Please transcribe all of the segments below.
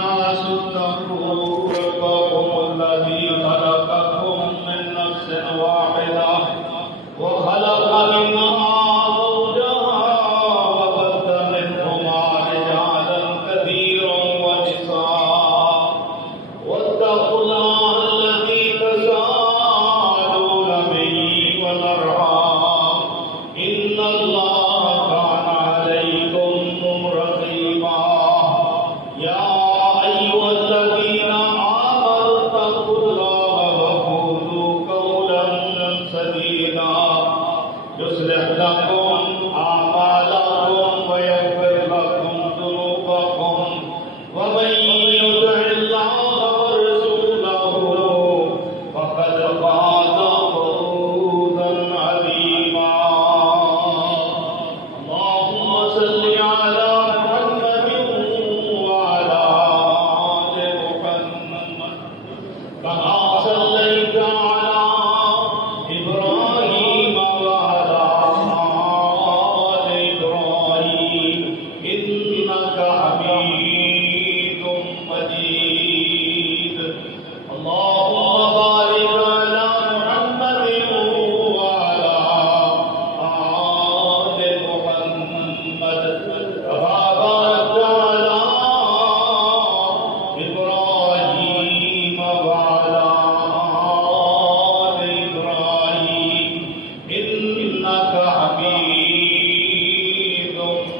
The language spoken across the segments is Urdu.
الناس اتقوا ربكم الذي خلقكم من نفس واحدة وخلق منها زوجها وبث منهما رجالا كثيرا ونساء واتقوا الله الذي تساءلون به والأرحام إن الله كان عليكم رقيبا يا أيها الذين آمنوا اتقوا الله وقولوا قولا سديدا يصلح لكم أعمالكم ويغفر لكم ذنوبكم ومن يطع الله ورسوله فقد فاز فوزا عظيما اللهم صل على محمد وعلى آل محمد كما صليت على إبراهيم وعلى آل إبراهيم إنك حميد مجيد اللهم بارك على محمد وعلى آل محمد كما باركت على إبراهيم وعلى آل إبراهيم إنك حميد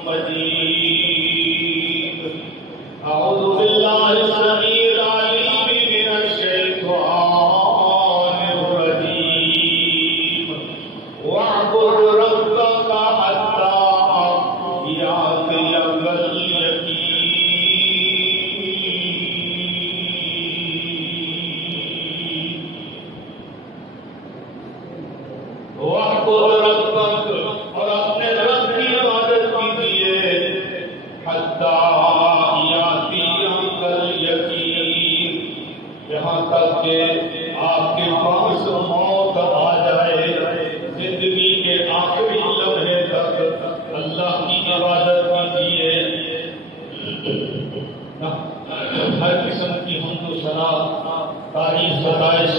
مجيد أعوذ بالله السميع العليم من الشيطان الرجيم واعبد ربك حتى يأتيك اليقين واعبد ربك اور اپنے رب کی عبادت کیجیے حتی یأتیک الیقین یہاں تک کہ آپ کے پاس موت آ جائے زندگی کے آخری لمحے تک اللہ کی عبادت کیجیے ہر قسم کی حمد و ثنا تعریف ستائش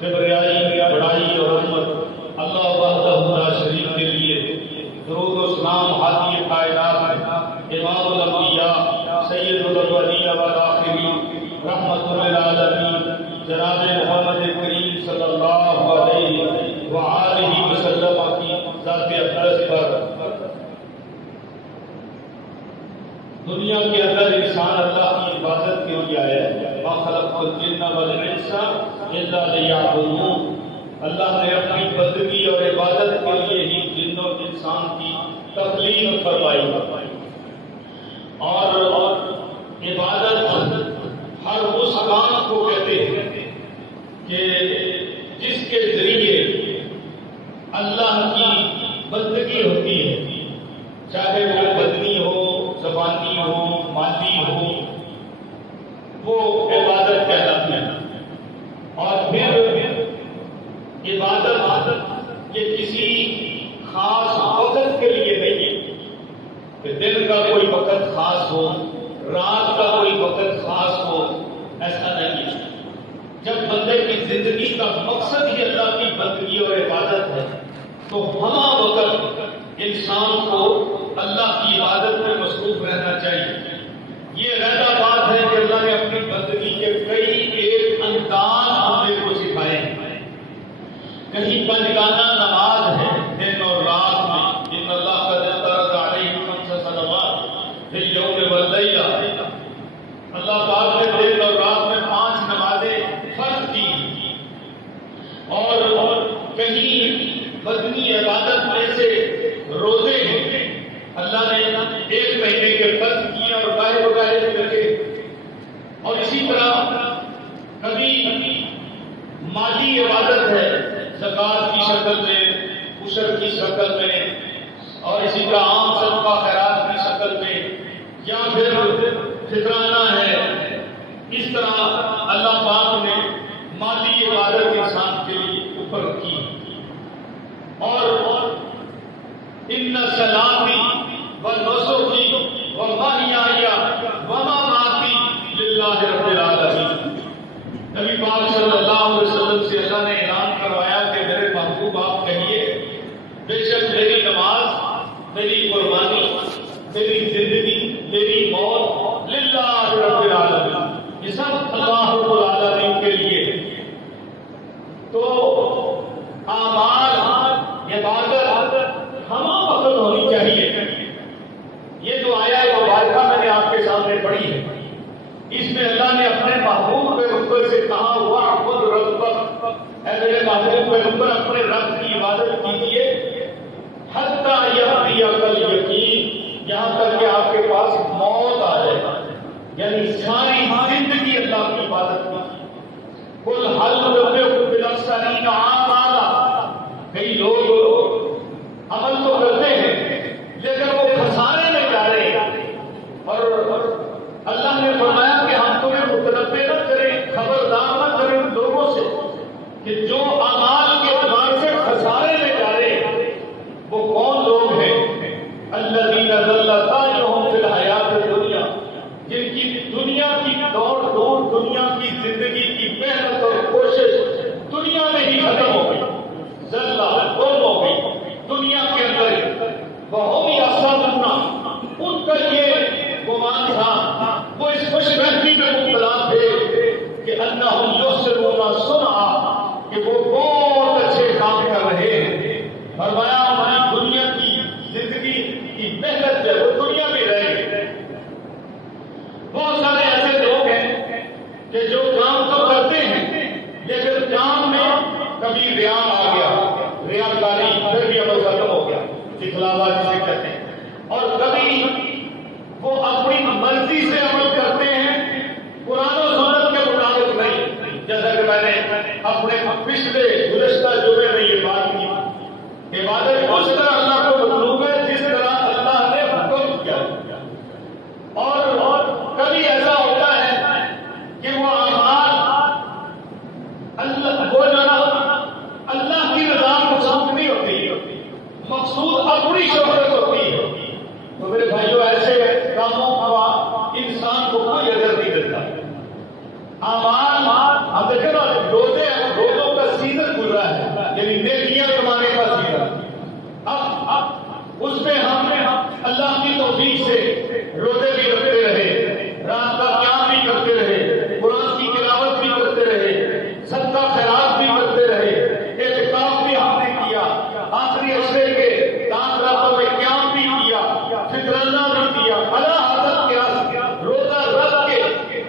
کبریائی بڑائی اور عظمت اللہ وحدہ لا شریک کے لیے درود و سلام ہادی کائنات امام الانبیاء سید الاولین والآخرین رحمت للعالمین جناب محمد کریم صلی اللہ علیہ وآلہ وسلم کی ذات اقدس پر دنیا کے اندر انسان اللہ کی عبادت کے لیے آیا ہے ما خلقت الجن والانس الا لیعبدون اللہ نے اپنی بندگی اور عبادت کے لیے ہی جن و انسان کی تخلیق فرمائی اور عبادت ہر اس کام کو کہتے ہیں کہ جس کے ذریعے اللہ کی بندگی ہوتی ہے چاہے وہ بدنی ہو زبانی ہو مالی ہو وہ عبادت کہلاتی ہے اور پھر عبادت یہ کسی خاص وقت کے لیے نہیں ہے کہ دن کا کوئی وقت خاص ہو رات کا کوئی وقت خاص ہو ایسا نہیں ہے جب بندے کی زندگی کا مقصد ہی اللہ کی بندگی اور عبادت ہے تو ہمہ وقت انسان کو اللہ کی عبادت میں مصروف رہنا چاہیے یہ رہتا بات ہے کہ اللہ نے اپنی بندگی کے کئی ایک انداز ہمیں کو سکھائے ہیں کہیں پنجگانہ نماز ہے دن اور رات میں ان اللہ کا فرض علیکم خمس صلوات فی اليوم واللیلہ اللہ پاک نے دن اور رات میں 5 نمازیں فرض کی اور کہیں بدنی عبادت میں سے روزے ہیں اللہ نے 1 مہینے کے فرض کیے اور باہر وغیرہ میں رکھے اور اسی طرح کبھی مالی عبادت ہے زکات کی شکل میں عشر کی شکل میں اور اسی طرح عام صدقہ خیرات کی شکل میں یا پھر فطرانہ ہے اس طرح اللہ پاک نے مالی عبادت انسان کے لیے اوپر کی اور ان صلاتی و نسکی و محیای و مماتی اس میں اللہ نے اپنے محبوب پیغمبر سے کہا وَاعْبُدْ رَبَّكَ، اے میرے محبوب پیغمبر اپنے رب کی عبادت کیجیے حَتَّى يَأْتِيَكَ الْيَقِينُ، یہاں تک کہ آپ کے پاس موت آ جائے، یعنی ساری زندگی اللہ کی عبادت کیجیے۔ قُلْ هَلْ نُنَبِّئُكُم بِالْأَخْسَرِينَ أَعْمَالًا، کئی لوگ عمل تو کرتے ہیں لیکن وہ خسارے میں جا رہے ہیں، اور اللہ نے فرمایا کہ ہم تمہیں متنبع نہ کریں، خبردار نہ کریں ان لوگوں سے کہ جو اعمال کے اعتبار سے خسارے میں جا رہے ہیں۔ وہ کون لوگ ہیں؟ الذین ضل سعیہم فی الحیات الدنیا، جن کی دنیا کی دوڑ دور، دنیا کی زندگی کی محنت اور کوشش دنیا میں ہی ختم ہو گئی، ضل گم ہو گئی دنیا کے اندر، بہت ہی آسان ان کا یہ گمان تھا، وہ اس خوش فہمی میں مبتلا تھے کہ انہم یحسنون صنعا، کہ وہ بہت اچھے کام کر رہے ہیں۔ فرمایا ہماری دنیا کی زندگی کی محنت ہے وہ دنیا میں رہے گی۔ بہت سارے ایسے لوگ ہیں کہ جو کام تو کرتے ہیں لیکن کام میں کبھی ریا آ گیا، ریاکاری، پھر بھی عمل ختم ہو گیا، دکھلاوا جسے کہتے ہیں، اور کبھی وہ اپنی مرضی سے عمل کرتے ہیں، قرآن و سنت کے مطابق نہیں، جیسا کہ میں نے اپنے پچھلے گزشتہ جمعے میں یہ بات کی، عبادت اس طرح اللہ کو مطلوب ہے جس طرح اللہ نے حکم کیا، اور کبھی ایسا ہوتا ہے کہ وہ اعمال اللہ کی رضا مقصود نہیں ہوتی، مقصود اپنی شہرت ہوتی ہے۔ تو میرے بھائیوں ایسے کاموں کا انسان کو کوئی اجر نہیں دیتا۔ اعمال ہم دیکھیں نا، روزوں کا سیزن گزرا ہے، یعنی نیکیاں کمانے کا سیزن، اب اس میں ہم اللہ کی توفیق سے روزے بھی رکھتے رہے، رات کا قیام بھی کرتے رہے، قرآن کی تلاوت بھی کرتے رہے، صدقہ خیرات بھی کرتے رہے، اعتکاف بھی ہم نے کیا، آخری عشرے کے رات راتوں میں قیام بھی کیا، فطرانہ بھی کیا، اللہ حضرت کیا، روزہ رکھ کے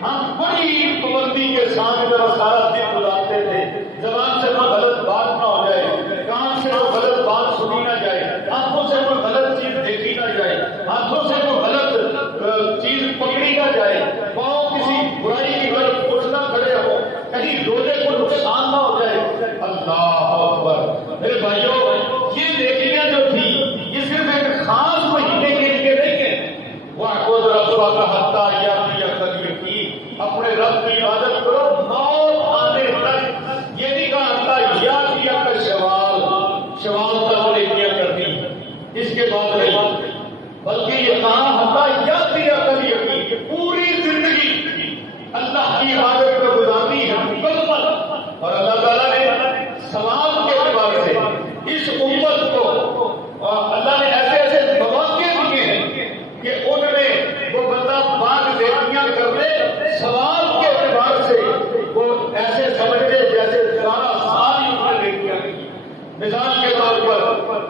ہم بڑی پابندی کے ساتھ سارا دن گزارتے تھے، زبان سے کوئی غلط بات نہ ہو جائے، کان سے کوئی غلط بات سنی نہ جائے، آنکھوں سے کوئی غلط چیز دیکھی نہ جائے، ہاتھوں سے کوئی غلط چیز پکڑی نہ جائے، پاؤں کسی برائی کی طرف اٹھ نہ کھڑے ہو، کہیں روزے کو نقصان نہ ہو جائے۔ اللہ اکبر۔ میرے بھائیوں، یہ نیکیاں جو تھی یہ صرف ایک خاص مہینے کے لیے نہیں ہے۔ وَاعْبُدْ رَبَّكَ حَتَّى يَأْتِيَكَ الْيَقِينُ، اپنے رب کی عبادت کرو موت آنے تک۔ یہ نہیں کہا حتیٰ یأتیک شوال، شوال تک نیکیاں کرنی، اس کے بعد نہیں، بلکہ یہ کہا حتیٰ یأتیک الْیقین، پوری زندگی اللہ کی عبادت میں گزارنی ہے مکمل۔ اور اللہ تعالیٰ نے ثواب کے اعتبار سے اس امت کو اللہ نے ایسے ایسے مواقع دیے ہیں کہ ان میں وہ بندہ بعض نیکیاں کر لے، ثواب کے اعتبار سے وہ ایسے سمجھتے جیسے سارا سال ہی انہوں نے نیکیاں کی۔ مثال کے طور پر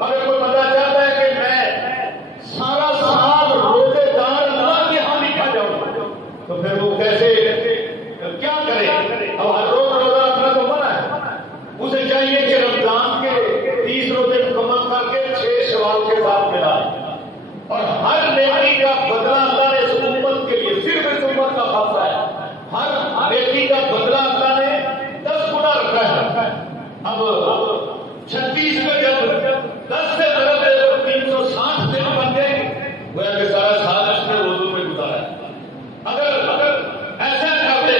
اگر کوئی بندہ چاہتا ہے کہ میں سارا سال روزے دار اللہ کے ہاں لکھا جاؤں، تو پھر وہ کیسے کیا کرے؟ اب ہر روز روزہ رکھنا تو منع ہے، اسے چاہیے کہ رمضان کے 30 روزے مکمل کر کے 6 شوال کے ساتھ ملائے، اور ہر نیکی کا بدلہ اللہ نے اس امت کے لیے، صرف اس امت کا خاصہ ہے، ہر نیکی کا بدلہ اللہ نے 10 گنا رکھا ہے۔ اب 36 میں جب 10 سے ضرب دے تو 360 دن بن جائیں گے، گویا کہ سارا سال اس نے روزوں میں گزارا ہے۔ اگر ایسا کرتے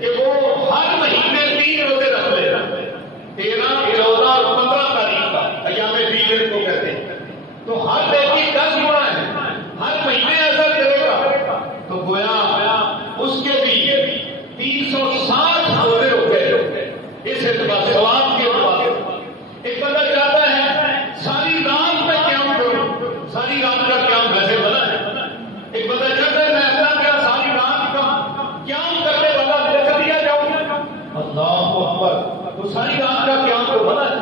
کہ وہ ہر مہینے 3 روزے رکھ لے، 13، 14 اور 15 تاریخ کا ایام بیج کو کہتے ہیں، تو ہر نیکی 10 گنا ہے، ہر مہینے ایسا کرے گا تو گویا اس کے بھی 360 روزے ہو گئے۔ اس اعتبار ثواب کے اعتبار ایک بندہ چاہتا ہے ساری رات میں قیام کروں، ساری رات کا قیام ویسے بنا ہے، ایک بندہ چاہتا ہے میں اپنا کیا ساری رات کا قیام کرنے والا لکھ دیا جاؤں، اللہ اکبر، تو ساری رات کا قیام تو بنا ہے۔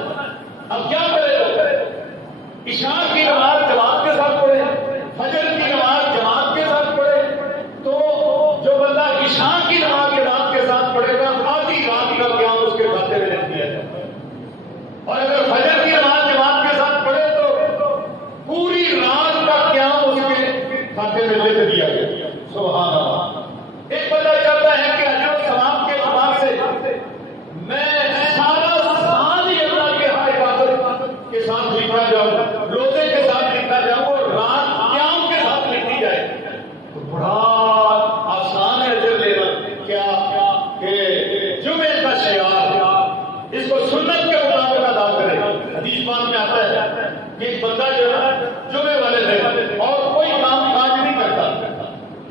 اب کیا کرے؟ عشاء کی نماز جماعت کے ساتھ پڑھے، فجر کی نماز جماعت کے ساتھ پڑھے، تو جو بندہ عشاء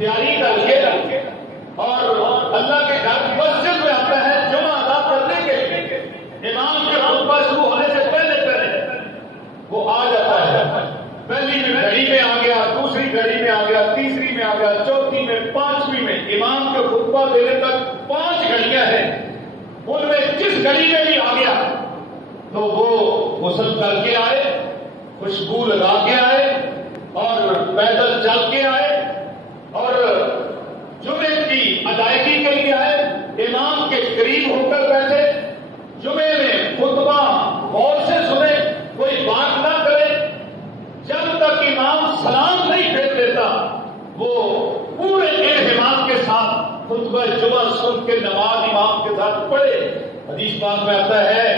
تیاری کر کے اور اللہ کے گھر مسجد میں آتا ہے جمعہ ادا کرنے کے لیے، امام کے خطبہ شروع ہونے سے پہلے وہ آ جاتا ہے، پہلی گھڑی میں آ گیا، دوسری گھڑی میں آ گیا، تیسری میں آ گیا، چوتھی میں، پانچویں میں، امام کے خطبہ دینے تک 5 گھڑیاں ہیں، ان میں جس گھڑی میں بھی آ گیا تو وہ غسل کر کے آئے، خوشبو لگا کے آئے اور پیدل چل کے آئے اور جمعے کی ادائیگی کے لیے آئے، امام کے قریب ہو کر بیٹھے، جمعے میں خطبہ غور سے سنے، کوئی بات نہ کرے، جب تک امام سلام نہیں پھیر دیتا وہ پورے انہمام کے ساتھ خطبہ جمعہ سن کے نماز امام کے ساتھ پڑھے۔ حدیث پاک میں آتا ہے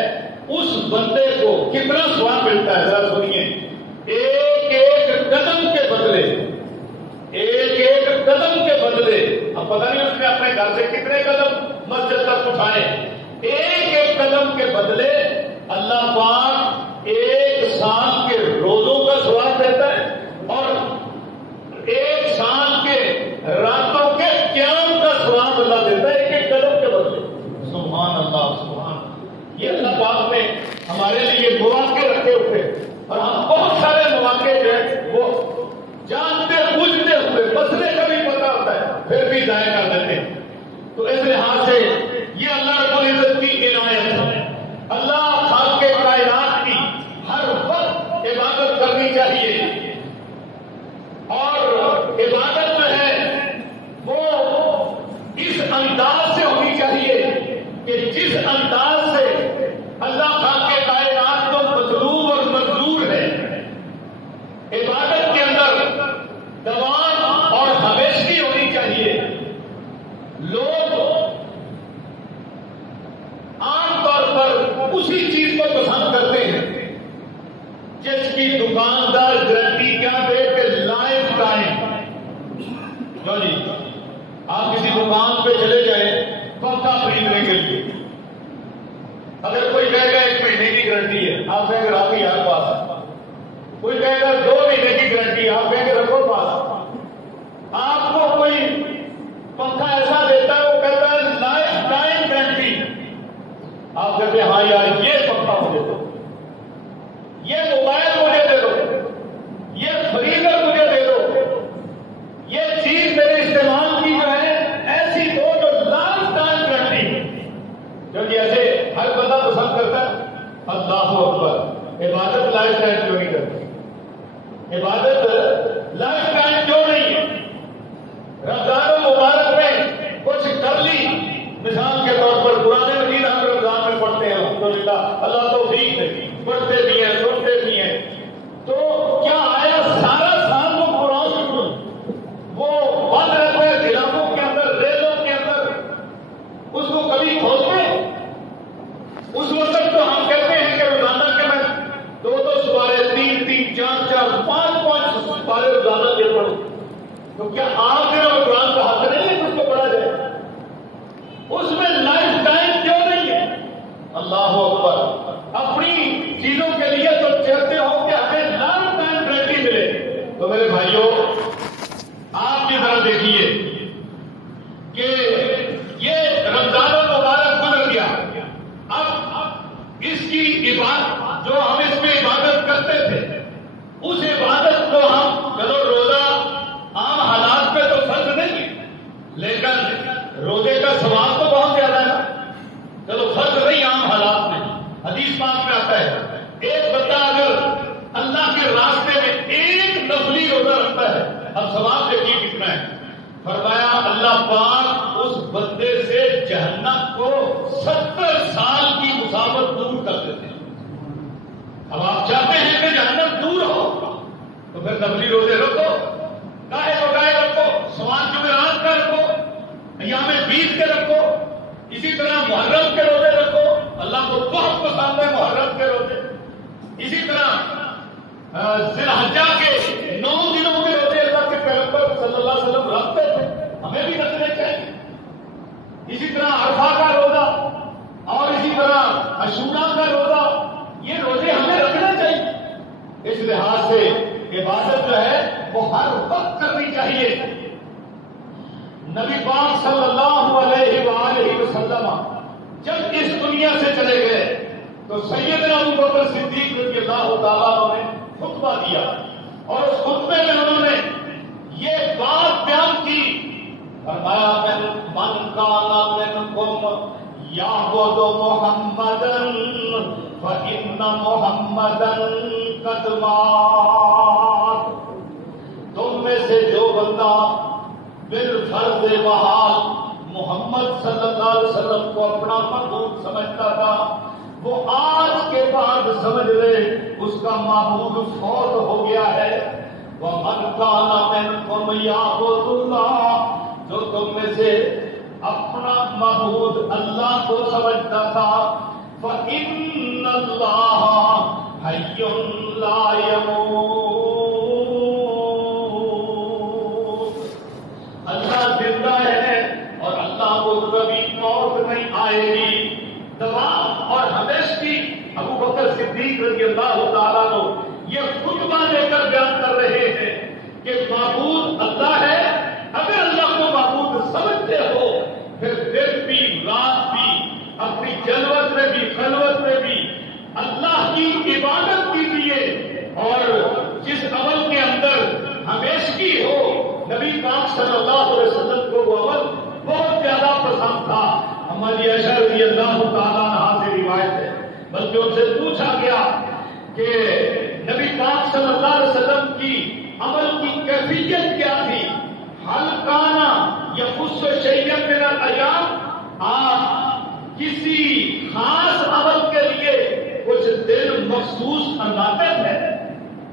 اس بندے کو کتنا ثواب ملتا ہے، ذرا سنیے، ایک ایک قدم کے بدلے، ایک ایک قدم کے بدلے، اب پتہ نہیں اس نے اپنے گھر سے کتنے قدم مسجد تک اٹھائے، ایک ایک قدم کے بدلے اللہ پاک 1 سال کے روزوں کا ثواب دیتا ہے اور 1 سال کے راتوں کے قیام کا ثواب اللہ دیتا ہے، ایک ایک قدم کے بدلے۔ سبحان اللہ، سبحان، یہ اللہ پاک نے ہمارے لیے مواقع رکھے ہوئے اور ہم بہت سارے مواقع جو ہیں وہ جانتے بوجھتے ہوئے مسئلے کا بھی پتا ہوتا ہے پھر بھی ضائع کر دیتے ہیں۔ تو اس لحاظ سے یہ اللہ رب العزت کی عنایت ہے۔ اللہ خالق کائنات کی ہر وقت عبادت کرنی چاہیے اور عبادت جو ہے وہ اس انداز سے ہونی چاہیے کہ جس انداز سے اللہ خالق کائنات کو مطلوب اور منظور ہے۔ عبادت کے اندر دوام اور ہمیشگی ہونی چاہیے۔ لوگ عام طور پر اسی چیز کو پسند کرتے ہیں جس کی دکاندار گارنٹی کیا دے کہ لائف ٹائم۔ جو جی آپ کسی دکان پہ چلے جائیں پنکھا خریدنے کے لیے، اگر کوئی کہے گا 1 مہینے کی گارنٹی ہے، آپ کہیں گے آپ یاد پاس، کوئی کہے گا 2 مہینے کی گارنٹی، آپ کہیں گے رکھو پاس۔ آپ کو کوئی پنکھا ایسا دیتا ہے وہ کہتا ہے لائف ٹائم گارنٹی، آپ کہتے ہیں ہاں یار یہ پنکھا مجھے دو، یہ موبائل مجھے دے دو، یہ فریزر مجھے دے دو، یہ چیز میرے استعمال کی جو ہے ایسی دو جو لائف ٹائم گارنٹی، کیونکہ ایسے ہر بندہ پسند کرتا ہے۔ اللہ اکبر، عبادت لائف ٹائم کیوں نہیں کرتی؟ عبادت لائف ٹائم کیوں نہیں ہے؟ رمضان المبارک میں کچھ کر لی، مثال کے طور پر قرآن مجید ہم رمضان میں پڑھتے ہیں الحمدللہ، اللہ توفیق دے، پڑھتے بھی ہیں سنتے بھی ہیں، تو کیا آیا سارا سال وہ قرآن سنو وہ بند رہتا ہے گلافوں کے اندر، ریلوں کے اندر، اس کو کبھی کھولتے ہیں؟ اس وقت تو ہم کہتے ہیں کہ روزانہ کے میں 2 سپارے، 3 4 5 سپارے روزانہ کے پڑھوں، تو کیا آپ کے قرآن کا حق نہیں ہے اس کو پڑھا جائے؟ اس میں لائف ٹائم کیوں نہیں ہے؟ اللہ اکبر، اپنی چیزوں کے لیے تو چاہتے ہو کہ ہمیں لائف ٹائم گارنٹی ملے، تو میرے بھائیوں آپ کی طرف دیکھیے کہ یہ رمضان المبارک گزر گیا، اب اس کی عبادت جو ہم اس میں عبادت کرتے تھے اس عبادت کو ہم، چلو روزہ عام حالات میں تو فرض نہیں ہے لیکن روزے کا ثواب تو بہت زیادہ ہے، چلو فرض نہیں عام حالات میں، حدیث پاک میں آتا ہے ایک بندہ اگر اللہ کے راستے میں ایک نفلی روزہ رکھتا ہے، اب ثواب دیکھیے کتنا ہے، فرمایا اللہ پاک اس بندے سے جہنم کو 70 سال کی مسافت دور کر دیتے ہیں۔ اب آپ چاہتے ہیں کہ جہنم دور ہو تو پھر نفلی روزے رکھو، گاہے بگاہے رکھو، سوال جمعرات کا رکھو، ایام بیس کے رکھو، اسی طرح محرم کے روزے رکھو، اللہ کو بہت پسند ہے محرم کے روزے، اسی طرح ذی الحجہ کے 9 دنوں کے روزے اللہ کے پیغمبر صلی اللہ علیہ وسلم رکھتے تھے، ہمیں بھی رکھنے چاہیے، اسی طرح عرفہ کا روزہ اور اسی طرح عاشورہ کا روزہ، یہ روزے ہمیں رکھنا چاہیے۔ اس لحاظ سے عبادت جو ہے وہ ہر وقت کرنی چاہیے، نبی پاک صلی اللہ علیہ وآلہ وسلم جب اس دنیا سے چلے گئے تو سیدنا ابو بکر صدیق رضی اللہ تعالیٰ نے خطبہ دیا اور اس خطبے میں انہوں نے یہ بات بیان کی، فرمایا من کان منکم یعبد محمدا فإن محمدا قد مات، تم میں سے جو بندہ بالفرض محال محمد صلی اللہ علیہ وسلم کو اپنا معبود سمجھتا تھا، وہ آج کے بعد سمجھ لے اس کا معبود فوت ہو گیا ہے۔ وَمَنْ كَانَ مِنْكُمْ يَعْبُدُ اللَّهَ، جو تم میں سے اپنا معبود اللہ کو سمجھتا تھا، فَإِنَّ اللَّهَ حَيٌّ لَا يَمُوتُ، اللہ زندہ ہے اور اللہ کو کبھی موت نہیں آئے گی۔ دوام اور ہمیشگی ابو بکر صدیق رضی اللہ تعالیٰ عنہ یہ خطبہ دے کر بیان کر رہے ہیں کہ معبود اللہ ہے، اگر اللہ کو معبود سمجھتے ہو پھر دن بھی رات بھی اپنی جلوت میں بھی خلوت میں بھی اللہ کی عبادت کیجیے، اور جس عمل کے اندر ہمیشگی ہو، نبی پاک صلی اللہ علیہ وسلم کو وہ عمل بہت زیادہ پسند تھا۔ ہماری عائشہ رضی اللہ تعالیٰ عنہا سے روایت ہے، بلکہ ان سے پوچھا گیا کہ نبی پاک صلی اللہ علیہ وسلم کی عمل کی کیفیت کیا تھی؟ حل کانا یخص شیئا من الایام، آپ کسی خاص عمل کے لیے کچھ دن مخصوص فرماتے تھے؟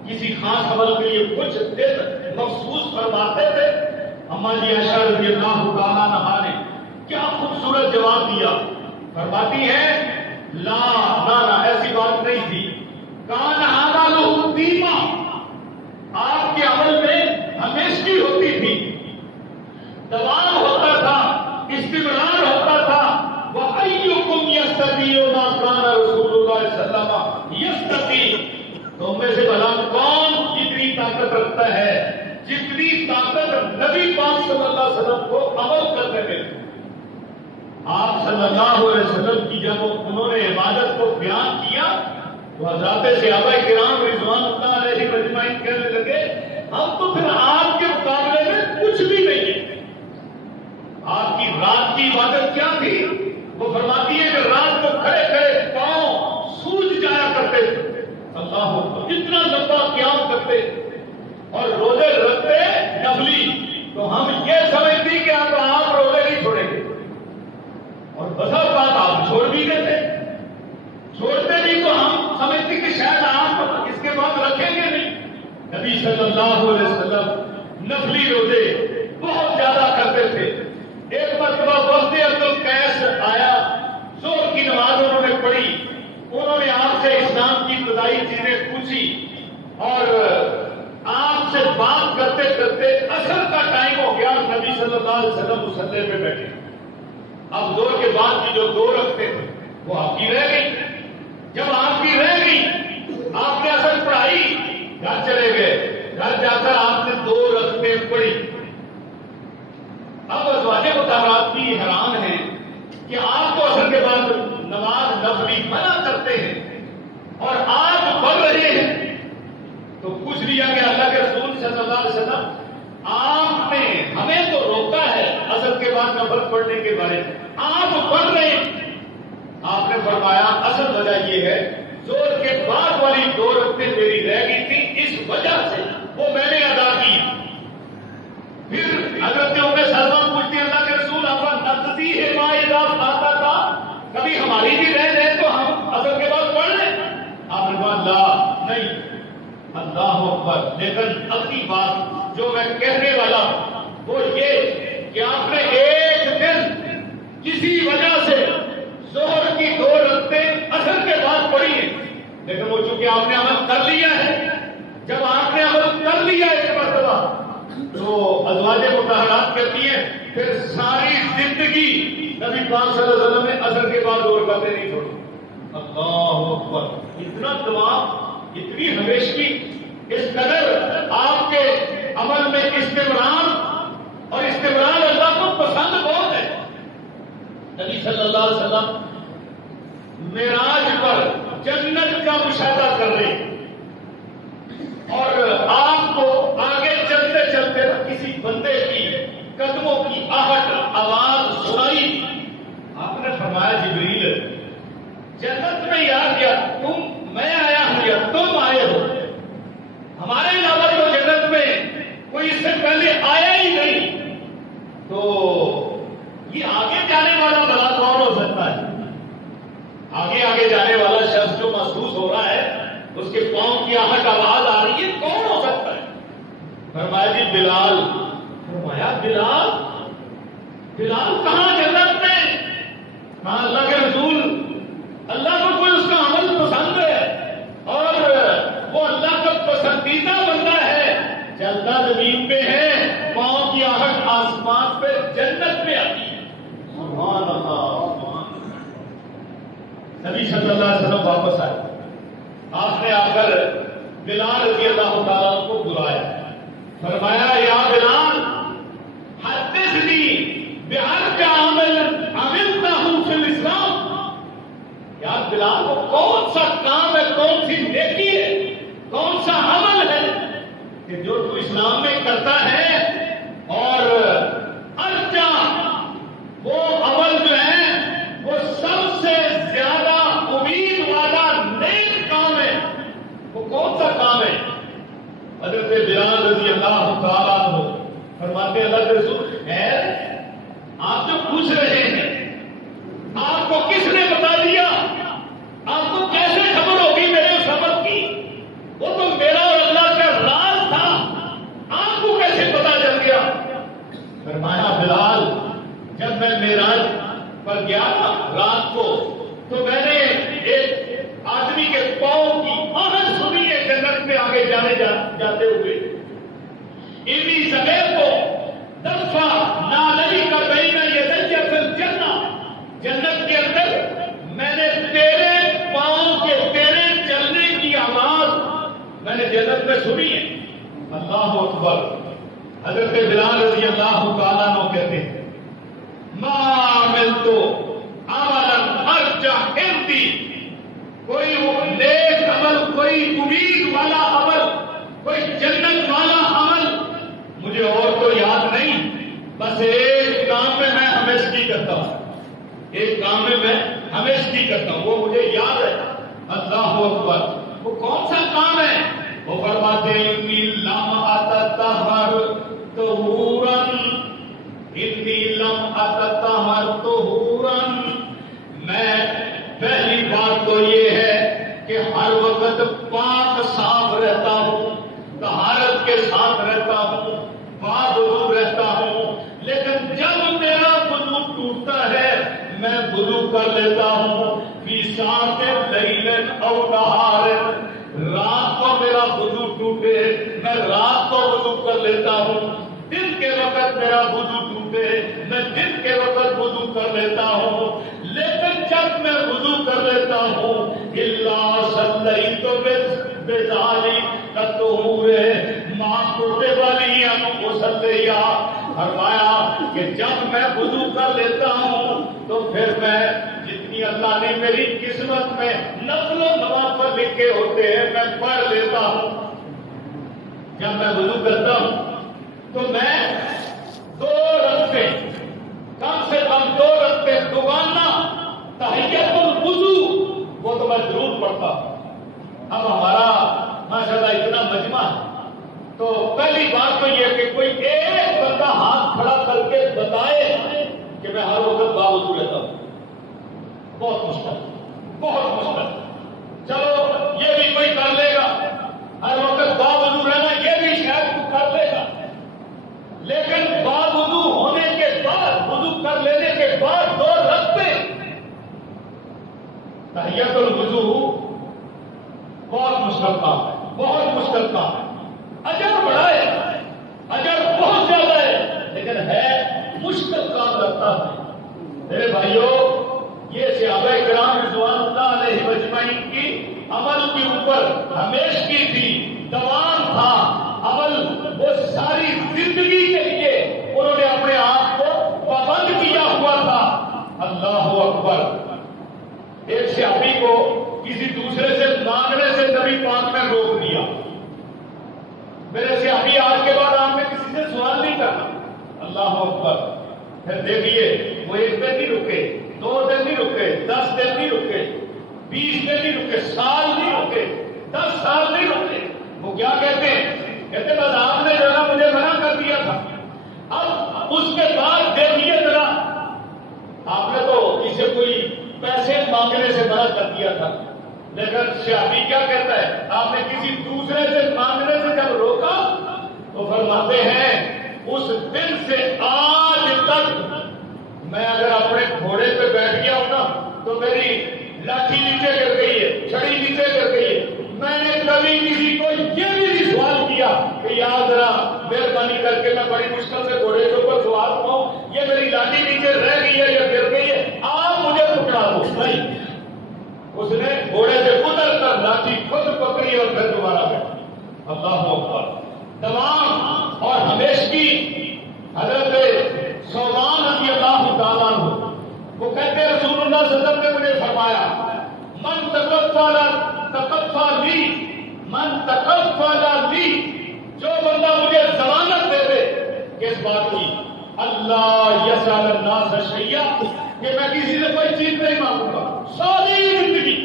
کسی خاص عمل کے لیے کچھ دن مخصوص فرماتے تھے؟ ہماری عائشہ رضی اللہ تعالیٰ عنہا نے کیا خوبصورت جواب دیا، فرماتی ہے لا نا ایسی بات نہیں تھی، کان عملہ دیما، آپ کے عمل میں ہمیشگی ہوتی تھی، دوام ہوتا تھا، استمرار ہوتا تھا۔ وَأَيُّكُمْ يَسْتَطِيعُ مَا كَانَ رسول اللہ صلی اللہ علیہ وسلم يَسْتَطِيعُ، تم میں سے بھلا کون جتنی طاقت رکھتا ہے جتنی طاقت نبی پاک صلی اللہ علیہ وسلم کو عمل کرنے میں تھی۔ آپ صلی اللہ علیہ وسلم کی جب انہوں نے عبادت کو بیان کیا تو حضرات صحابہ کرام رضوان اللہ علیہ مجمعین کہنے لگے ہم تو پھر آپ کے مقابلے میں کچھ بھی نہیں ہیں۔ آپ کی رات کی عبادت کیا تھی؟ وہ فرماتی ہے کہ رات کو کھڑے کھڑے پاؤں سوج جایا کرتے تھے، اللہ اکبر، اتنا لمبا قیام کرتے اور روزے رکھتے نفلی، تو ہم یہ سمجھتی کہ آپ روزے نہیں چھوڑیں گے، اور بسا بات آپ چھوڑ بھی دیتے، چھوڑتے بھی تو ہم سمجھتے کہ شاید آپ اس کے بعد رکھیں گے نہیں۔ نبی صلی اللہ علیہ وسلم نفلی روزے بہت زیادہ کرتے تھے۔ ایک مرتبہ وفد عبد القیس آیا، ظہر کی نماز انہوں نے پڑھی، انہوں نے آپ سے اسلام کی ابتدائی چیزیں پوچھی اور آپ سے بات کرتے کرتے عصر کا ٹائم ہو گیا، نبی صلی اللہ علیہ وسلم مصلی پہ بیٹھے۔ اب ظہر کے بعد کی جو دو رکھتے تھے وہ آپ کی رہ گئی، جب آپ کی رہ گئی آپ نے عصر پڑھائی، گھر چلے گئے، گھر جا کر آپ نے دو رکھتے پڑھی۔ اب ازواج مطہرات بھی حیران ہیں کہ آپ کو عصر کے بعد نماز نفلی منع کرتے ہیں اور آج پڑھ رہے ہیں، تو پوچھ لیا کہ اللہ کے رسول صلی اللہ علیہ وسلم آپ نے ہمیں تو روکا ہے عصر کے بعد نفل پڑھنے کے بارے میں، آپ پڑھ رہے ہیں۔ آپ نے فرمایا اصل وجہ یہ ہے زور کے بعد والی دو رکعتیں میری رہ گئی تھی، اس وجہ سے وہ میں نے ادا کی۔ پھر حضرت ام سلمہ پوچھتی اللہ کے رسول آپ نقدی ہے ماں آتا تھا، کبھی ہماری بھی رہ جائے تو ہم عصر کے بعد پڑھ لیں؟ آپ نے کہا لا نہیں، اللہ اکبر۔ لیکن اگلی بات جو میں کہنے والا وہ یہ کہ آپ نے ایک دن کسی وجہ سے ظہر کی دو رکعتیں عصر کے بعد پڑھی ہیں، لیکن وہ چونکہ آپ نے عمل کر لیا ہے، جب آپ نے عمل کر لیا ایک مرتبہ تو ازواج مطہرات کہتی ہیں پھر ساری زندگی نبی پاک صلی اللہ علیہ وسلم نے عصر کے بعد دو رکعتیں نہیں چھوڑی۔ اللہ اکبر، اتنا دوام، اتنی ہمیشگی، اس قدر آپ کے عمل میں استمرار، اور استمرار اللہ کو نبی صلی اللہ علیہ وسلم معراج پر جنت کا مشاہدہ کر رہے ہیں اور آپ کو آگے چلتے چلتے کسی بندے کی قدموں کی آہٹ آواز سنائی. آپ نے فرمایا جبریل جنت میں یاد کیا میں آیا ہوں یا تم آئے ہو؟ ہمارے علاوہ تو جنت میں کوئی اس سے پہلے آیا ہی نہیں. تو یہ آگے جانے والا بلا کون ہو سکتا ہے؟ آگے آگے جانے والا شخص جو محسوس ہو رہا ہے اس کے پاؤں کی آہٹ آواز آ رہی ہے کون ہو سکتا ہے؟ فرمایا جی بلال. فرمایا بلال کہاں جنت میں؟ کہاں اللہ کے رسول اللہ کو کوئی اس کا عمل پسند ہے اور وہ اللہ کا پسندیدہ بندہ ہے. چلتا زمین پہ ہے پاؤں کی آہٹ آسمان پہ جنت میں آتی ہے. سبحان اللہ. نبی صلی اللہ علیہ وسلم واپس آئے. آپ نے آ کر بلال رضی اللہ تعالیٰ کو بلایا. فرمایا یا بلال حدثنی بحق عمل عملته فی الاسلام. یا بلال کو کون سا کام ہے, کون سی نیکی ہے, کون سا عمل ہے کہ جو تو اسلام میں کرتا ہے اور ارجا وہ عمل جو ہے وہ سب سے زیادہ امید والا نیک کام ہے, وہ کون سا کام ہے؟ حضرت بلال رضی اللہ تعالیٰ عنہ فرماتے اللہ کے رسول ہے آپ جو پوچھ رہے ہیں آپ کو کس نے بتا دیا؟ آپ کو کیسے خبر ہوگی میرے اس عمل کی؟ وہ تو میرا اور اللہ کا راز تھا, آپ کو کیسے پتا چل گیا؟ فرمایا بلال جب میں معراج پر گیا تھا رات کو تو میں نے ایک آدمی کے پاؤں کی آہٹ سنی ہے جنت میں آگے جاتے ہوئے. انہی جگہ کو دفع نالئی کا بین یدی فی الجنہ, جنت کے اندر میں نے تیرے پاؤں کے تیرے چلنے کی آواز میں نے جنت میں سنی ہے. اللہ اکبر. حضرت بلال رضی اللہ تعالیٰ عنہ کہتے ہیں ما عملت عملا ارجع عندی, کوئی نیک عمل, کوئی امید والا عمل, کوئی جنت والا عمل مجھے اور تو یاد نہیں, بس ایک کام میں ہمیشگی کرتا ہوں, ایک کام میں ہمیشگی کرتا ہوں, وہ مجھے یاد ہے. اللہ اکبر. وہ کون سا کام ہے؟ وہ فرماتے ہیں انی لم اتطہر طہورا, انی لم اتطہر طہورا. میں پہلی بات تو یہ ہے کہ ہر وقت پاک صاف رہتا ہوں, طہارت کے ساتھ رہتا ہوں, وضو رہتا ہوں, لیکن جب میرا وضو ٹوٹتا ہے میں وضو کر لیتا ہوں. فی ساعت لیل او نہار, رات کو میرا وضو ٹوٹے میں رات کو وضو کر لیتا ہوں, دن کے وقت میرا وضو ٹوٹے میں دن کے وقت وضو کر لیتا ہوں. لیکن جب میں وضو کر لیتا ہوں الا صلیت بذالک الطہور ما کتب لی ان اصلیا. فرمایا کہ جب میں وضو کر لیتا ہوں تو پھر میں جتنی اللہ نے میری قسمت میں نفل و نوافل لکھے ہوتے ہیں میں پڑھ لیتا ہوں. جب میں وضو کرتا ہوں تو میں 2 رکعتیں کم سے کم 2 رکعتیں دوبارہ تحیت الوضو وہ تو میں ضرور پڑھتا ہوں. اب ہمارا ماشاءاللہ اتنا مجمع ہے تو پہلی بات تو یہ کہ کوئی ایک بندہ ہاتھ کھڑا کر کے بتائے کہ میں ہر وقت باوضو رہتا ہوں. بہت مشکل, بہت مشکل. چلو یہ بھی کوئی کر لے گا, ہر وقت باوضو رہنا یہ بھی شاید کر لے گا, لیکن باوضو ہونے کے بعد وضو کر لینے کے بعد 2 رکعتیں تحیت الوضو بہت مشکل کام ہے, بہت مشکل کام ہے. اجر بڑا ہے, اجر بہت زیادہ ہے, لیکن ہے مشکل کام لگتا ہے. میرے بھائیوں یہ صحابہ کرام رضوان اللہ علیہ مجمعین کی عمل کے اوپر ہمیشگی تھی, دوام تھا عمل. وہ ساری زندگی کے لیے انہوں نے اپنے آپ کو پابند کیا ہوا تھا. اللہ پھر دیکھیے وہ 1 دن نہیں رکے، 2 دن نہیں رکے، 10 دن نہیں رکے، 20 دن نہیں رکے، سال نہیں رکے، 10 سال نہیں رکے. وہ کیا کہتے ہیں؟ کہتے بس آپ نے جو ہے مجھے منع کر دیا تھا. اب اس کے بعد دیکھیے ذرا، آپ نے تو اسے کوئی پیسے مانگنے سے منع کر دیا تھا، لیکن صحابی کیا کہتا ہے؟ آپ نے کسی دوسرے سے مانگنے سے جب روکا تو فرماتے ہیں اس دن سے آج تک میں اگر اپنے گھوڑے پہ بیٹھ گیا ہوں نا تو میری لاٹھی نیچے گر گئی ہے، چھڑی نیچے گر گئی ہے. میں نے کبھی کسی کو یہ بھی نہیں سوال کیا کہ یار ذرا مہربانی کر کے میں بڑی مشکل سے گھوڑے کے اوپر سوار ہوا ہوں، یہ میری لاٹھی نیچے رہ گئی ہے یا گر گئی ہے، آپ مجھے پکڑا دو. نہیں، اس نے گھوڑے سے اتر کر لاٹھی خود پکڑی اور پھر دوبارہ بیٹھی. اللہ اکبر. تمام اور ہمیشگی حضرت ثوبان رضی اللہ تعالیٰ عنہ وہ کہتے ہیں رسول اللہ صلی اللہ علیہ وسلم نے مجھے فرمایا من تکفا لی، من تکفا لی، جو بندہ مجھے ضمانت دے دے کس بات کی؟ اللہ یسأل الناس شیئا، کہ میں کسی سے کوئی چیز نہیں مانگوں گا ساری زندگی.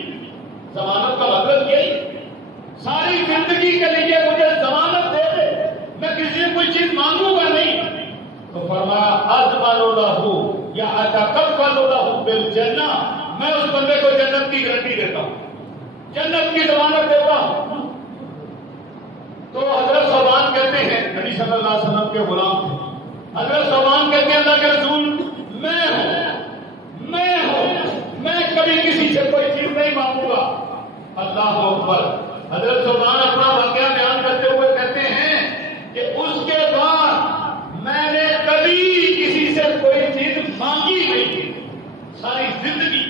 ضمانت کا مطلب یہی، ساری زندگی کے لیے مجھے ضمانت دے دے، میں کسی سے کوئی چیز مانگوں گا نہیں. تو فرمایا اضمن لہ یا اتکفل لہ بالجنہ، میں اس بندے کو جنت کی گارنٹی دیتا ہوں، جنت کی ضمانت دیتا ہوں. تو حضرت ثوبان کہتے ہیں، نبی صلی اللہ علیہ وسلم کے غلام تھے. حضرت ثوبان کہتے ہیں اللہ کے رسول میں کبھی کسی سے کوئی چیز نہیں مانگوں گا. اللہ اکبر. حضرت ثوبان اپنا واقعہ بیان کرتے ہوئے کہتے ہیں کہ اس کے بعد میں نے کبھی کسی سے کوئی چیز مانگی نہیں ساری زندگی.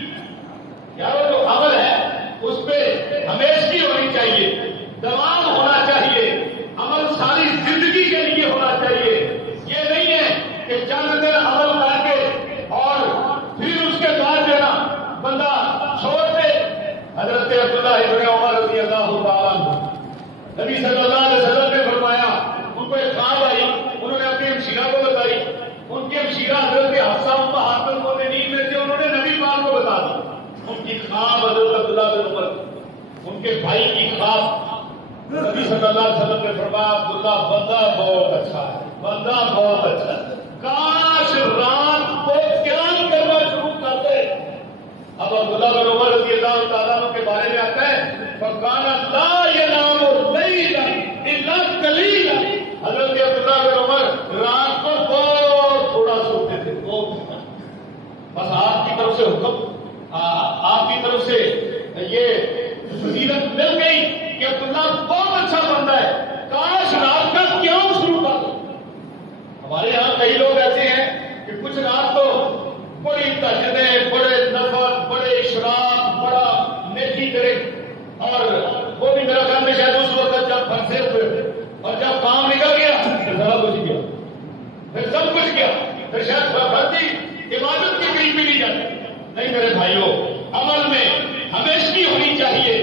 یار وہ جو عمل ہے اس پہ ہمیشگی ہونی چاہیے، دوام ہونا چاہیے، عمل ساری زندگی کے لیے ہونا چاہیے. یہ نہیں ہے کہ چند دن عمل کر کے اور پھر اس کے بعد جو ہے نا بندہ چھوڑ دے. حضرت عبداللہ ابن عمر رضی اللہ تعالیٰ عنہ نبی صلی اللہ علیہ وسلم نے فرمایا، ان کو ایک خواب آئی، انہوں نے اپنی ہمشیرہ کو بتائی. ان کی ہمشیرہ حضرت حفصہ امہات المؤمنین میں تھے، انہوں نے نبی پاک کو بتا دی. ان کی خواب حضرت عبداللہ بن عمر، ان کے بھائی کی خواب. نبی صلی اللہ علیہ وسلم نے فرمایا عبداللہ بندہ بہت اچھا ہے، بندہ بہت اچھا ہے، کاش رات کو قیام کرنا شروع کر دے. اب عبداللہ بن عمر رضی اللہ تعالیٰ عنہ کے بارے میں آتا ہے فَكَانَ لَا يَنَامُ اللَّيْلَ إِلَّا قَلِيلًا. حضرت عبداللہ بن عمر رات کو بہت تھوڑا سوتے تھے، بس آپ کی طرف سے حکم، آپ کی طرف سے یہ فضیلت مل گئی کہ عبداللہ بہت اچھا بندہ ہے، کاش رات کا قیام شروع کر دو. ہمارے یہاں کئی لوگ ایسے ہیں کہ کچھ رات تو بڑی تہجدیں، بڑے نفل، بڑے اشراق، بڑا نیکی کرے، اور وہ بھی میرا خیال میں شاید اس وقت جب پھنسے ہوئے اور جب کام نکل گیا پھر سب کچھ گیا، پھر سب کچھ گیا، پھر شاید بھرتی عبادت کے قریب بھی نہیں جاتی. نہیں میرے بھائیوں، عمل میں ہمیشگی ہونی چاہیے.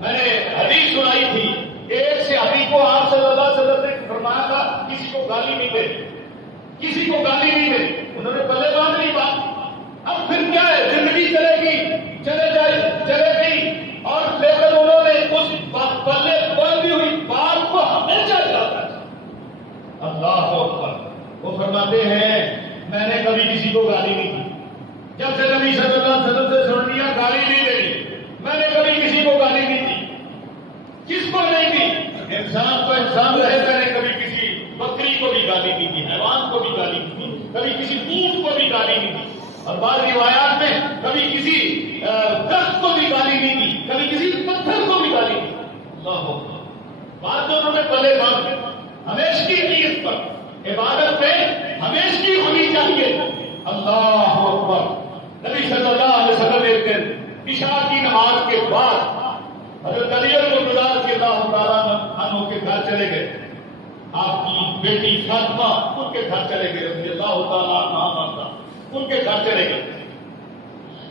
میں نے حدیث سنائی تھی، ایک صحابی کو آپ صلی اللہ علیہ وسلم نے فرمایا تھا کسی کو گالی نہیں دے، کسی کو گالی نہیں دے. انہوں نے پلے باندھ نہیں بات. اب پھر کیا ہے، زندگی چلے گی، چلے گئی، اور لیکن انہوں نے اس پلے باندھی ہوئی بات کو ہمیشہ یاد رکھا. اللہ اکبر. وہ فرماتے ہیں میں نے کبھی کسی کو گالی نہیں دی، جب سے نبی صلی اللہ علیہ وسلم سے سن لیا گالی نہیں دینی، میں نے کبھی کسی کو گالی نہیں دی. کس کو نہیں دی؟ انسان کو انسان رہے میں نے کبھی کسی بکری کو بھی گالی نہیں دی، حیوان کو بھی گالی نہیں دی، کبھی کسی اونٹ کو بھی گالی نہیں دی، اور بعض روایات میں کبھی کسی درخت کو بھی گالی نہیں دی، کبھی کسی پتھر کو بھی گالی نہیں دی. اللہ اکبر. بات تو انہوں نے پلے باندھ دی. ہمیشگی کی اس پر عبادت میں ہمیشگی ہونی چاہیے. اللہ اکبر. نبی صلی اللہ علیہ وسلم ایک دن عشاء کی نماز کے بعد حضرت علی رضی اللہ تعالیٰ عنہ کے گھر چلے گئے. آپ کی بیٹی فاطمہ ان کے گھر چلے گئے رضی اللہ تعالیٰ عنہ، ان کے گھر چلے گئے.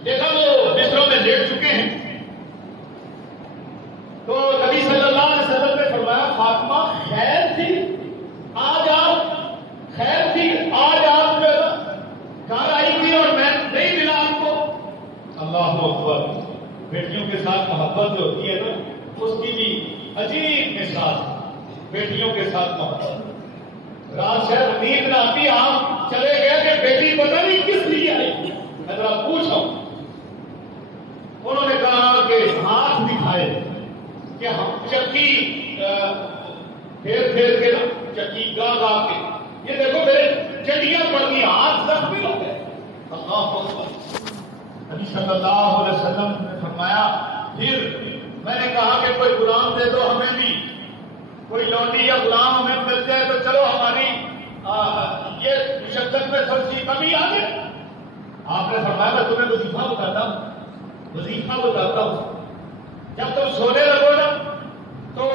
دیکھا وہ بستروں میں لیٹ چکے ہیں، تو نبی صلی اللہ علیہ وسلم نے فرمایا فاطمہ خیر تھی آج آپ جو ہے اس کی بھی عجیب مثال، بیٹیوں کے ساتھ محبت۔ رات سے نیند نہ آتی، آپ چلے گئے کہ بیٹی پتہ نہیں کس لیے آئی، میں ذرا پوچھا۔ انہوں نے کہا کہ ہاتھ دکھائے کہ ہم چکی پھیر پھیر کے نا، چکی گا گا کے، یہ دیکھو میرے چٹیاں پڑ گئی، ہاتھ زخمی ہو گئے۔ اللہ اکبر۔ نبی صلی اللہ علیہ وسلم نے فرمایا، پھر میں نے کہا کہ کوئی غلام دے دو ہمیں بھی، کوئی لونڈی یا غلام ہمیں مل جائے تو چلو ہماری یہ مشقت میں تھوڑی سی کمی آ گئی۔ آپ نے فرمایا میں تمہیں وظیفہ بتاتا ہوں، وظیفہ بتاتا ہوں، جب تم سونے لگو نا تو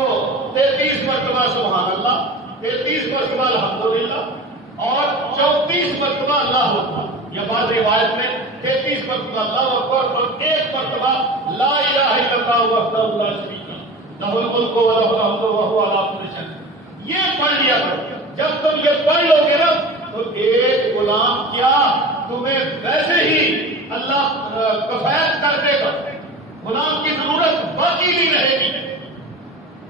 33 مرتبہ سبحان اللہ، 33 مرتبہ الحمدللہ اور 34 مرتبہ اللہ اکبر، یا بعض روایت میں 33 مرتبہ اللہ اکبر اور 1 مرتبہ لا الہ الا اللہ وحدہ لا شریک لہ الملک و لہ الحمد وہو علی کل شیء، یہ پڑھ لیا کرو۔ جب تم یہ پڑھ لو گے نا تو ایک غلام کیا تمہیں ویسے ہی اللہ کفایت کر دے گا، غلام کی ضرورت باقی نہیں رہے گی۔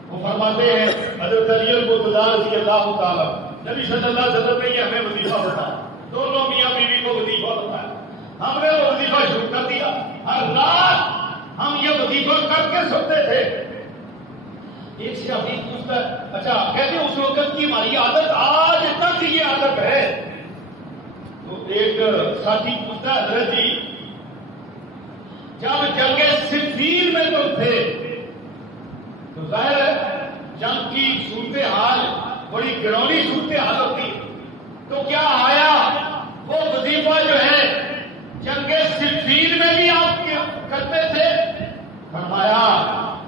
وہ فرماتے ہیں حضرت علی المرتضیٰ رضی اللہ تعالیٰ، نبی صلی اللہ علیہ وسلم نے یہ ہمیں وظیفہ بتایا، دونوں میاں بیوی کو وظیفہ بتایا، ہم نے وہ وظیفہ شروع کر دیا، ہر رات ہم یہ وظیفہ کر کے سوتے تھے۔ ایک سے ابھی پوچھتا ہے، اچھا کہتے ہیں اس وقت کی ہماری عادت آج تک یہ عادت ہے؟ تو ایک ساتھی پوچھتا ہے، حضرت جی جب جنگ صفین میں تو تھے تو ظاہر ہے جنگ کی صورتحال بڑی گرونی صورتحال ہوتی، تو کیا آیا وہ وظیفہ جو ہے جنگ صفین میں بھی آپ کرتے تھے؟ فرمایا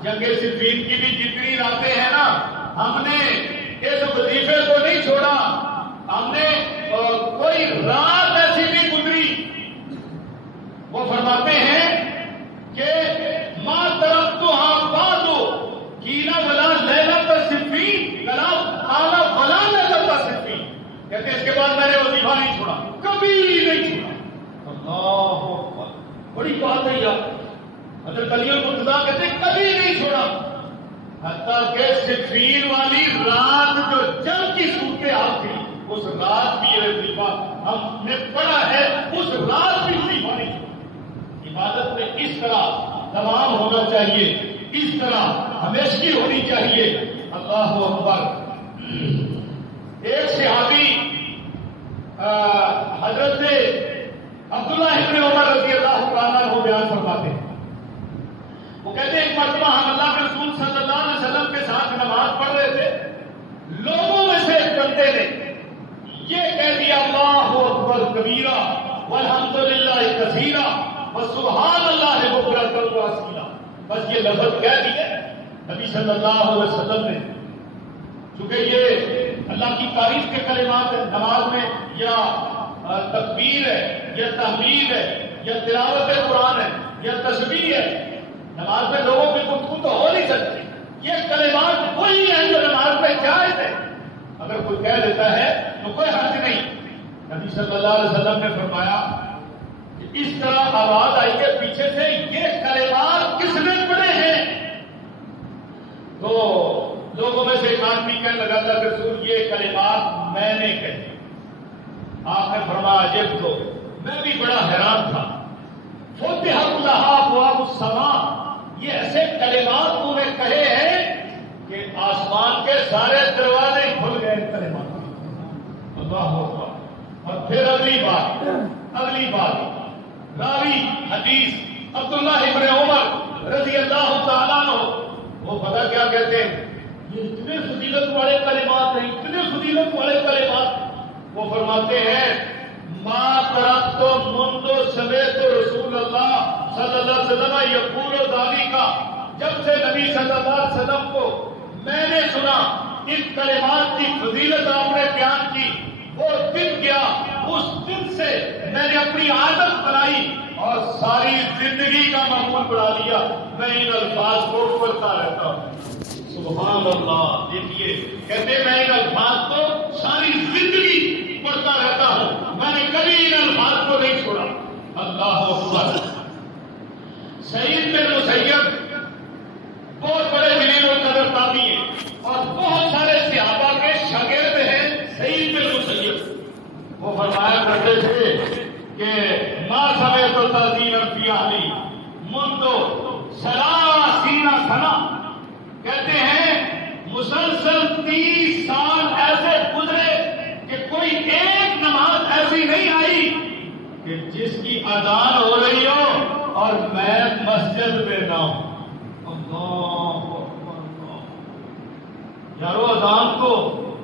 جنگ صفین کی بھی جتنی راتیں ہیں نا، ہم نے اس وظیفے کو نہیں چھوڑا، ہم نے کوئی رات ایسی نہیں گزری۔ وہ فرماتے ہیں کہ ماں طرف تو ہاں بازو کینا ولا لیلۃ صفین کلام اعلی ولا لیلۃ صفین، کہتے اس کے بعد میں نے وظیفہ نہیں چھوڑا، کبھی نہیں چھوڑا۔ اللہ اکبر، بڑی بات ہے یار۔ حضرت علی المرتضیٰ کہتے کبھی نہیں چھوڑا، حتیٰ کہ صفین والی رات جو جنگ کی صورتحال تھی اس رات بھی یہ وظیفہ ہم نے پڑھا ہے، اس رات بھی وظیفہ نہیں چھوڑا۔ عبادت میں اس طرح تمام ہونا چاہیے، اس طرح ہمیشگی ہونی چاہیے۔ اللہ اکبر۔ ایک صحابی حضرت عبداللہ ابن عمر رضی اللہ تعالیٰ عنہ بیان فرماتے ہیں، وہ کہتے ہیں ایک مرتبہ ہم اللہ کے رسول صلی اللہ علیہ وسلم کے ساتھ نماز پڑھ رہے تھے، لوگوں میں سے ایک بندے نے یہ کہہ دیا اللہ اکبر کبیرہ والحمدللہ کثیرہ وسبحان اللہ بکرۃ واصیلا، بس یہ لفظ کہہ دیے نبی صلی اللہ علیہ وسلم نے، چونکہ یہ اللہ کی تعریف کے کلمات ہیں، نماز میں یا تکبیر ہے یا تحمید ہے یا تلاوت قرآن ہے یا تسبیح ہے، نماز میں لوگوں کی گفتگو تو ہو نہیں سکتی، یہ کلمات وہی ہیں جو نماز میں جائز ہے، اگر کوئی کہہ دیتا ہے تو کوئی حرج نہیں۔ نبی صلی اللہ علیہ وسلم نے فرمایا کہ اس طرح آواز آئی کہ پیچھے سے یہ کلمات کس نے پڑھے ہیں؟ تو لوگوں میں سے ایک آدمی کہنے لگا تھا کہ رسول یہ کلمات میں نے کہے۔ آپ نے فرمایا عجب، تو میں بھی بڑا حیران تھا۔ فتحت لہا ابواب السماء، یہ ایسے کلمات انہیں کہے ہیں کہ آسمان کے سارے دروازے کھل گئے کلمات۔ اللہ اکبر۔ اور پھر اگلی بات راوی حدیث عبداللہ ابن عمر رضی اللہ تعالیٰ عنہ، وہ پتہ کیا کہتے ہیں، یہ اتنے فضیلت والے کلمات ہیں، اتنے فضیلت والے کلمات، وہ فرماتے ہیں ما ترکت منذ سمعت رسول اللہ صلی اللہ علیہ وسلم یقول ذالک، جب سے نبی صلی اللہ علیہ وسلم کو میں نے سنا اس کلمات کی فضیلت آپ نے بیان کی، وہ دن گیا، اس دن سے میں نے اپنی عادت بنائی اور ساری زندگی کا معمول بنا لیا، میں ان الفاظ کو پڑھتا رہتا ہوں۔ سبحان اللہ۔ دیکھیے کہتے میں ان الفاظ کو ساری زندگی پڑھتا رہتا ہوں، میں نے کبھی ان الفاظ کو نہیں چھوڑا۔ اللہ اکبر۔ سعید بن مسیب بہت بڑے صحابی ہیں اور بہت سارے صحابہ کے شاگرد ہیں سعید بن مسیب، وہ فرمایا کرتے تھے کہ ما سمعت تأذینا فی اہلی منذ 30 سنہ، کہتے ہیں مسلسل 30 سال ایسے گزرے کہ کوئی ایک نماز ایسی نہیں آئی کہ جس کی اذان ہو رہی ہو اور میں مسجد میں نہ ہوں۔ یارو اذان تو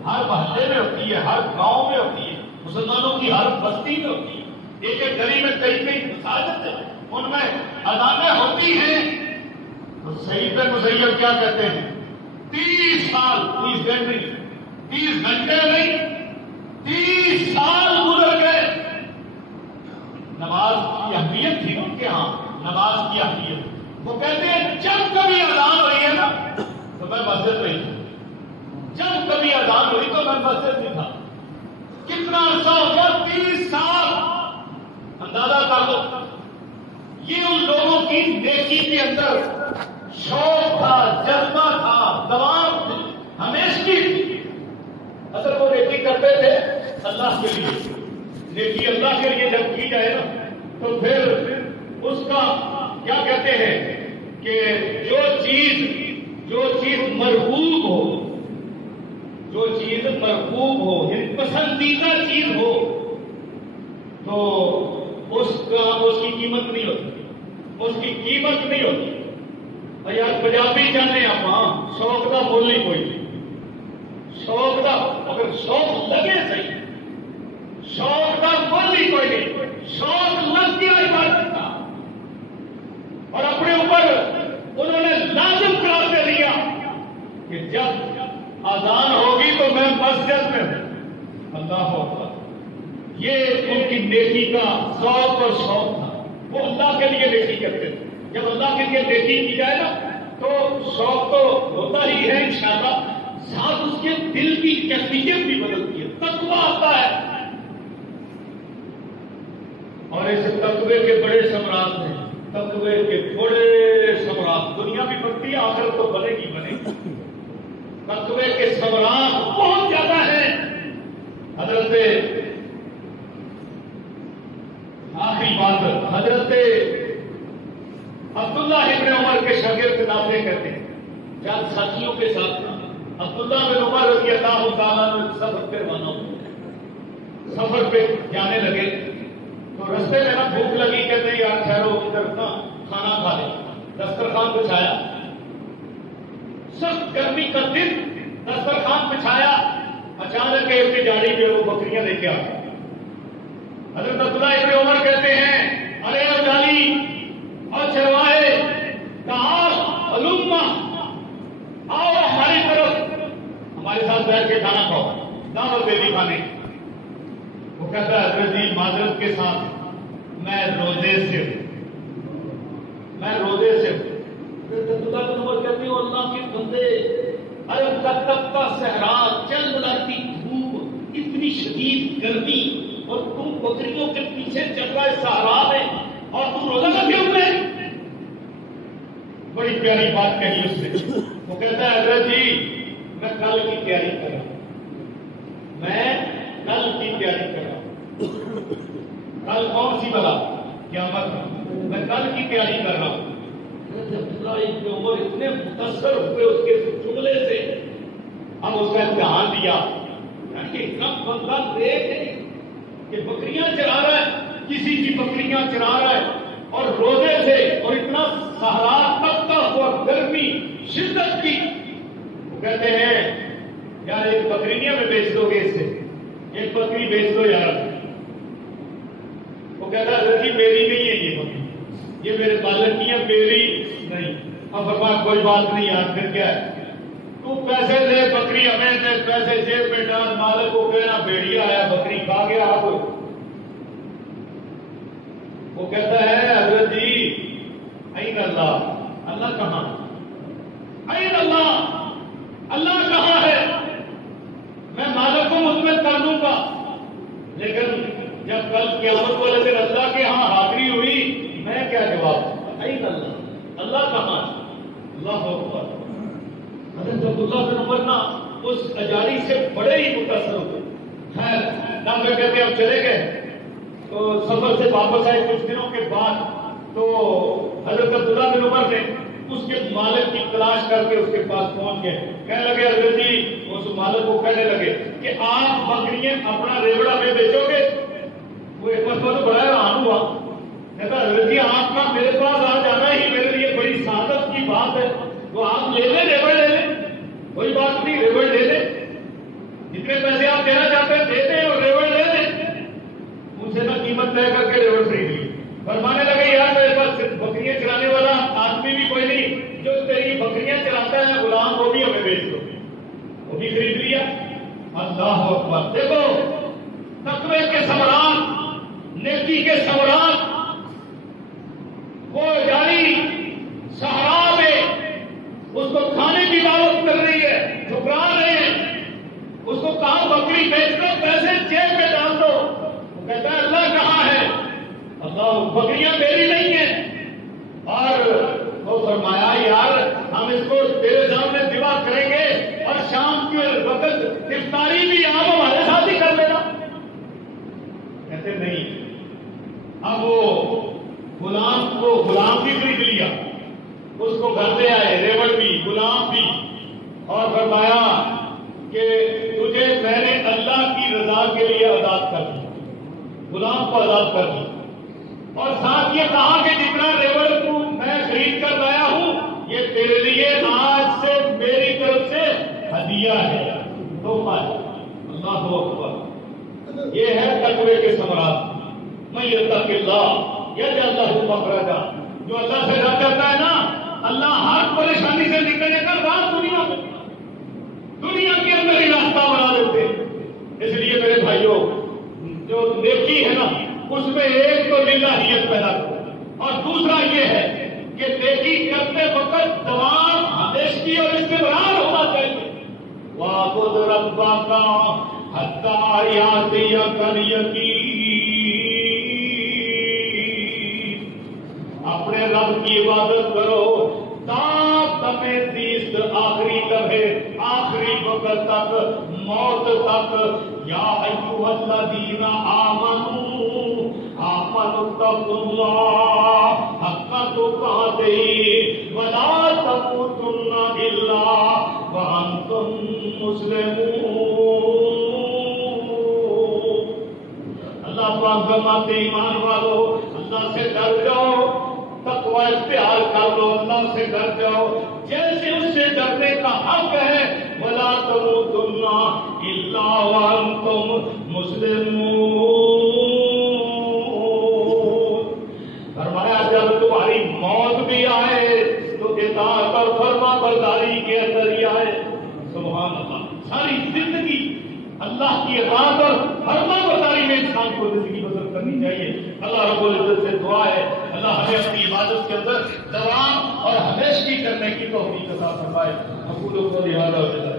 ہر محلے میں ہوتی ہے، ہر گاؤں میں ہوتی ہے، مسلمانوں کی ہر بستی میں ہوتی ہے، ایک ایک گلی میں کئی کئی مساجد ہیں، ان میں اذانیں ہوتی ہیں۔ تو سعید بن مسیب کیا کہتے ہیں 30 سال 30 گھنٹے 30 گھنٹے نہیں 30 سال گزر گئے۔ نماز کی اہمیت تھی ان کے ہاں، نماز کی اہمیت۔ وہ کہتے ہیں جب کبھی اذان ہوئی ہے نا تو میں مسجد میں تھا، جب کبھی اذان ہوئی تو میں مسجد میں تھا۔ کتنا عرصہ ہو گیا 30 سال، اندازہ کر لو۔ یہ ان لوگوں کی نیکی کے اندر شوق تھا، جذبہ تھا، دوام تھی، ہمیشگی تھی۔ اصل وہ نیکی کرتے تھے اللہ کے لیے، نیکی اللہ کے لیے جب کی جائے نا تو پھر اس کا کیا کہتے ہیں کہ جو چیز مرغوب ہو، جو چیز مرغوب ہو پسندیدہ چیز ہو تو اس کی قیمت نہیں ہوتی، اس کی قیمت نہیں ہوتی۔ یار پنجابی جانے آپ شوق کا مول نہیں کوئی نہیں، شوق کا اگر شوق لگے صحیح، شوق کا مول نہیں کوئی نہیں، شوق لگ گیا عبادت کا اور اپنے اوپر انہوں نے لازم قرار دے دیا کہ جب اذان ہوگی تو میں مسجد میں ہوں۔ اللہ اکبر، یہ ان کی نیکی کا ذوق اور شوق تھا، وہ اللہ کے لیے نیکی کرتے تھے۔ جب اللہ کے لیے نیکی کی جائے نا تو شوق تو ہوتا ہی ہے انشاءاللہ، ساتھ اس کے دل کی کیفیت بھی بدلتی ہے، تقویٰ آتا ہے۔ اور اس تقوی کے بڑے ثمرات ہیں، تقوی کے بڑے ثمرات، دنیا بھی بنتی ہے آخرت تو بنے گی بنے گی۔ تقوی کے ثمرات بہت زیادہ ہیں۔ حضرت آخری بات، حضرت عبداللہ ابن عمر کے شاگرد نافع کہتے ہیں چند ساتھیوں کے ساتھ عبداللہ بن عمر رضی اللہ تعالیٰ عنہ سفر پہ روانہ ہوئے، سفر پہ جانے لگے تو رستے میں نا بھوک لگی، کہتے ہیں یار ٹھہرو ادھر نا کھانا کھا لیں۔ دسترخوان بچھایا، سخت گرمی کا دن، دسترخوان بچھایا، اچانک ایک کی جاڑی پہ وہ بکریاں لے کے آ گئے۔ حضرت عبداللہ ابن عمر کہتے ہیں ارے جالی اور چروائے کہا علوما آؤ ہماری طرف، ہمارے ساتھ بیٹھ کے کھانا کھاؤ، دعوت دے دی کھانے۔ وہ کہتا ہے حضرت جی معذرت کے ساتھ میں روزے سے عبداللہ بن عمر کہتے ہو اللہ کے بندے، ارے تپتا صحرا، چل بلاتی دھوپ، اتنی شدید گرمی اور تم بکریوں کے پیچھے چل رہا ہے صحرا میں اور تم روزہ رکھے ہوئے۔ بڑی پیاری بات کہی اس نے۔ وہ کہتا ہے حضرت جی میں کل کی تیاری کر رہا ہوں، میں کل کی تیاری کر رہا ہوں۔ کل کون سی بلا؟ قیامت، میں کل کی تیاری کر رہا ہوں۔ عبداللہ ابن عمر اتنے متاثر ہوئے اس کے جملے سے، اب اس کا امتحان دیا، یعنی اتنا بندہ نیک ہے کہ بکریاں چرا رہا ہے، کسی کی بکریاں چرا رہا ہے اور روزے سے، اور اتنا صحرا تپتا ہوا گرمی شدت کی۔ وہ کہتے ہیں یار ایک بکریاں میں بیچ دو گے، اس سے ایک بکری بیچ دو یار۔ وہ کہتا ہے جی میری نہیں ہے یہ بکری، یہ میرے بالک کی ہے، میری نہیں۔ اب فرمایا کوئی بات نہیں یار، پھر کیا ہے، تو پیسے دے، بکری ہمیں دے، پیسے جیب میں ڈال، مالک کو کہنا بھیڑیا آیا بکری کھا گیا۔ آپ وہ کہتا ہے حضرت جی این اللہ، اللہ کہاں، این اللہ، اللہ کہاں ہے؟ میں مالک کو مطمئن کر دوں گا، لیکن جب کل قیامت والے دن اللہ کے ہاں حاضری ہوئی میں کیا جواب؟ این اللہ، اللہ کہاں؟ اللہ اکبر۔ حضرت عبداللہ بن عمر نا اس اجاری سے بڑے ہی متاثر ہوتے. خیر نہ کہتے ہم چلے گئے تو سفر سے واپس آئے کچھ دنوں کے بعد تو حضرت عبداللہ بن عمر نے اس کے مالک کی تلاش کر کے اس کے پاس پہنچ گئے. کہنے لگے حضرت جی اس مالک کو کہنے لگے کہ آپ بکریاں اپنا ریوڑا میں بیچو گے. وہ ایک مرتبہ تو بڑا حیران ہوا. کہتا حضرت جی آپ کا میرے پاس آ جانا ہی میرے لیے بڑی سعادت کی بات ہے. تو آپ لے لیں ریوڑ لے لیں, کوئی بات نہیں ریوڑ لے لیں, جتنے پیسے آپ دینا چاہتے ہیں دے دیں اور ریوڑ لے لیں. ان سے نہ قیمت طے کر کے ریوڑ خرید لی. فرمانے لگے یار میرے پاس بکریاں چلانے والا آدمی بھی کوئی نہیں, جو تیری بکریاں چلاتا ہے غلام وہ بھی ہمیں بیچ دو. وہ بھی خرید لیا. اللہ اکبر. دیکھو تقوی کے ثمرات, نیکی کے ثمرات. وہ جاری صحرا میں اس کو کھانے کی دعوت کر رہی ہے, ٹھکرا رہے ہیں. اس کو کہا بکری بیچ کر پیسے جیب میں ڈال دو. وہ کہتا ہے اللہ کہاں ہے؟ اللہ بکریاں میری نہیں ہیں. اور وہ فرمایا یار ہم اس کو تیرے سامنے ذبح کریں گے اور شام کے وقت افطاری بھی آپ ہمارے ساتھ ہی کر لینا. کہتے نہیں. اب وہ غلام بھی خرید لیا, اس کو گھر لے آئے, ریوڑ بھی غلام بھی, اور فرمایا کہ تجھے میں نے اللہ کی رضا کے لیے آزاد کر دیا. غلام کو آزاد کر دیا اور ساتھ یہ کہا کہ جتنا ریوڑ کو میں خرید کر لایا ہوں یہ تیرے لیے آج سے میری طرف سے ہدیہ ہے, تحفہ ہے. اللہ اکبر. یہ ہے تقوی کے ثمرات. میں یتق اللہ یجعل لہ مخرجا. جو اللہ سے ڈر کرتا ہے نا, اللہ ہر پریشانی سے نکلنے کا راہ دنیا کے اندر ہی راستہ بنا دیتے. اس لیے میرے بھائیوں جو نیکی ہے نا اس میں ایک تو للہیت پیدا کرو, اور دوسرا یہ ہے کہ نیکی کرتے وقت تمام ہمیشگی اور استمرار ہونا چاہیے. وَاعْبُدْ رَبَّكَ حَتَّىٰ يَأْتِيَكَ الْيَقِينُ. اپنے رب کی عبادت کرو تاپ تمہیں تیس آخری لمحے, آخری وقت تک, موت تک. یا ایھا الذین آمنوا اتقوا اللہ حق تقاتہ ولا تموتن الا وانتم مسلمون. اللہ پاک فرماتے ایمان والو اللہ سے ڈر جاؤ, تقوی اختیار کر لو, اللہ سے ڈر جاؤ جیسے اس سے ڈرنے کا حق ہے. ولا تموتن الا وانتم مسلمون. فرمایا جب تمہاری موت بھی آئے تو اطاعت اور فرما برداری کے اندر ہی آئے. سبحان اللہ. ساری زندگی اللہ کی اطاعت اور فرما برداری میں انسان کو زندگی بسر کرنی چاہیے. اللہ رب العزت سے دعا ہے اللہ ہمیں اپنی عبادت کے اندر دوام اور ہمیشگی کرنے کی توفیق عطا فرمائے. اقول قولی ھذا